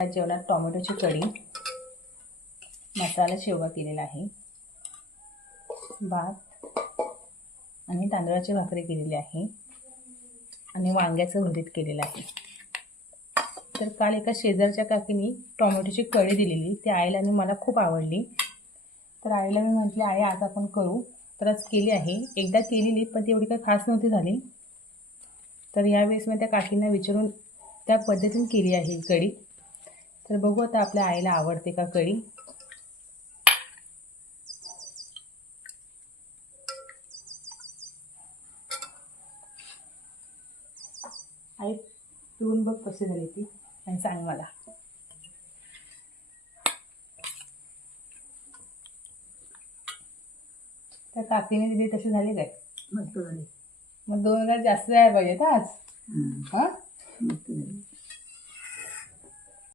जेवणात टोमॅटोची कढी, मसाला शेवगा केलेला आहे, भात आणि तांदळाची भाकरी केलेली आहे आणि वांग्याचं भरीत केलेलं आहे. तर काल एका शेजारच्या काकीने टोमॅटोची कढी दिलेली, ती आईला आणि मला खूप आवडली. तर आईला मी म्हटले आई आज आपण करू. तर आज केली आहे. एकदा केलेली पण ती एवढी काही खास नव्हती झाली. तर यावेळेस मी त्या काकींना विचारून त्या पद्धतीने केली आहे ही कढी. तर बघू आता आपल्या आईला आवडते का कढी. आई पिऊन बघ कशी झाली ती आणि सांग मला. त्या काकीने दिली तशी झाली काय? मस्त झाली. मग 2 घास जास्त जायला पाहिजे आज. हां मस्त झाली.